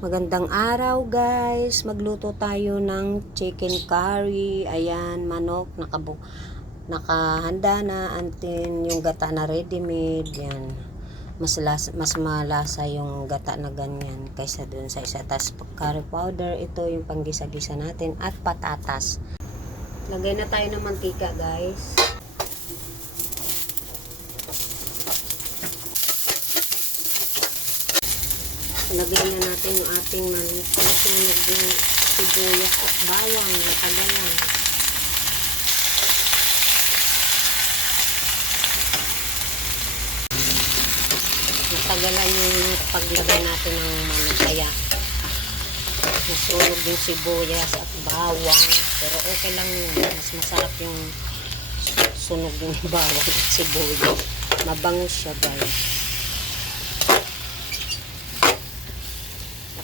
Magandang araw guys, magluto tayo ng chicken curry. Ayan, manok, nakahanda na, antin yung gata na ready made. Yan, mas malasa yung gata na ganyan kaysa dun sa isa. Tas curry powder, ito yung panggisa-gisa natin, at patatas. Lagay na tayo ng mantika guys. Lagay na natin yung ating manok. Nasunog yung sibuyas at bawang. Natagalan. Natagalan yung paglagay natin ng manok. Kaya nasunog yung sibuyas at bawang. Pero okay lang yun. Mas masarap yung sunog yung bawang at sibuyas. Mabangus siya guys.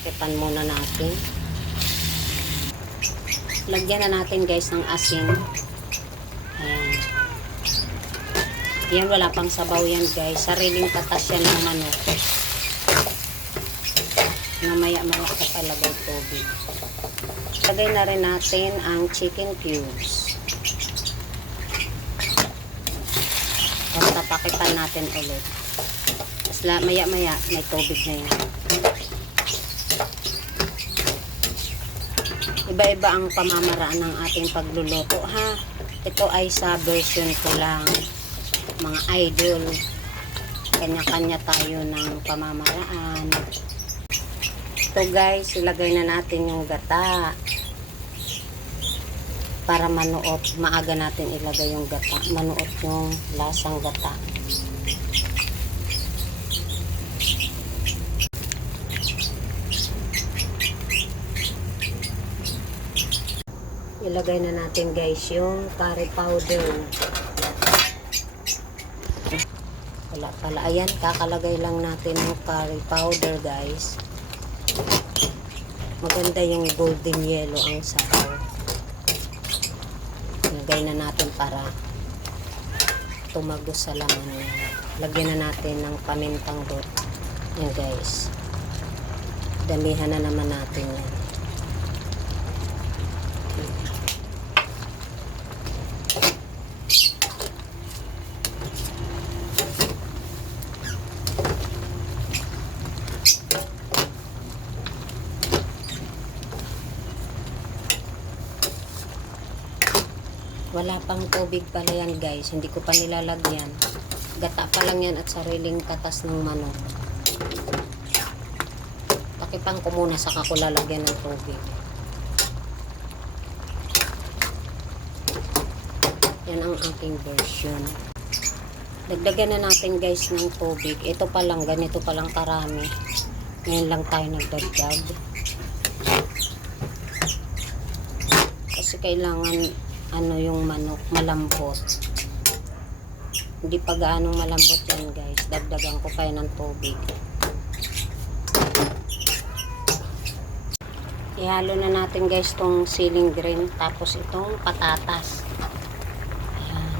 Takipan muna natin. Lagyan na natin guys ng asin. Ayan. Yan, wala pang sabaw yan guys. Sariling katas yan ng manok. Mamaya-maya ka palagay tubig. Lagay na rin natin ang chicken cubes. Basta pakipan natin ulit. Tapos maya-maya may tubig na yan. Iba-iba ang pamamaraan ng ating pagluluto ha. Ito ay sa version ko lang, mga idol. Kanya-kanya tayo ng pamamaraan. Ito guys, ilagay na natin yung gata. Para manuot, maaga natin ilagay yung gata. Manuot yung lasang gata. Ilagay na natin guys yung curry powder. Wala pala. Ayan, kakalagay lang natin ng curry powder guys. Maganda yung golden yellow ang sabaw. Ilagay na natin para tumagos sa laman. Lagyan na natin ng pamintang dot. Yan guys. Damihan na naman natin yan. Wala pang tubig pala yan guys. Hindi ko pa nilalagyan. Gata pa lang yan at sariling katas ng manok. Takipang ko muna saka ko lalagyan ng tubig. Yan ang aking version. Dagdagan na natin guys ng tubig. Ito pa lang, ganito pa lang karami. Ngayon lang tayo nagdagdag. Kasi kailangan yung manok malambot. Hindi pa gaano malambot yan guys. Dagdagan ko pa yan ng tubig. Ihalo na natin guys tong ceiling green. Tapos itong patatas. Ayan.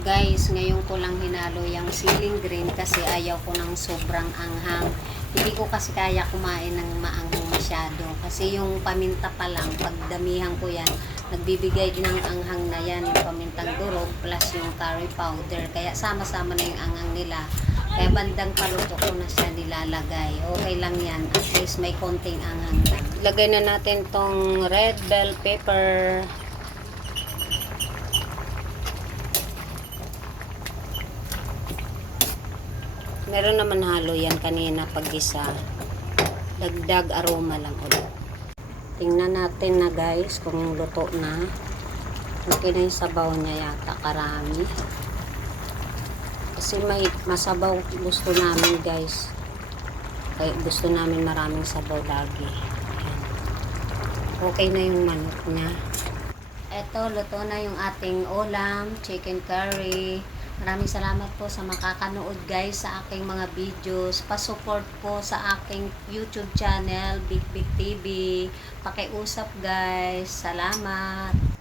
Guys, ngayon ko lang hinalo yung ceiling green kasi ayaw ko ng sobrang anghang. Hindi ko kasi kaya kumain ng maanghang masyado. Kasi yung paminta pa lang, pagdamihan ko yan, nagbibigay ng anghang na yan, yung pamintang durog plus yung curry powder. Kaya sama-sama na yung anghang nila. Kaya bandang paluto ko na siya nilalagay. Okay lang yan. At least may konting anghang lang. Lagay na natin tong red bell pepper. Meron naman halo yan kanina pag-isa. Dagdag aroma lang ulit. Tingnan natin na guys kung luto na. Okay na yung sabaw niya yata, karami. Kasi may masabaw gusto namin guys. Kaya gusto namin maraming sabaw lagi. Ayan. Okay na yung manok niya. Eto, luto na yung ating ulam, chicken curry. Maraming salamat po sa makakanood guys sa aking mga videos. Pa-support po sa aking YouTube channel, Big Big TV. Pakiusap guys. Salamat.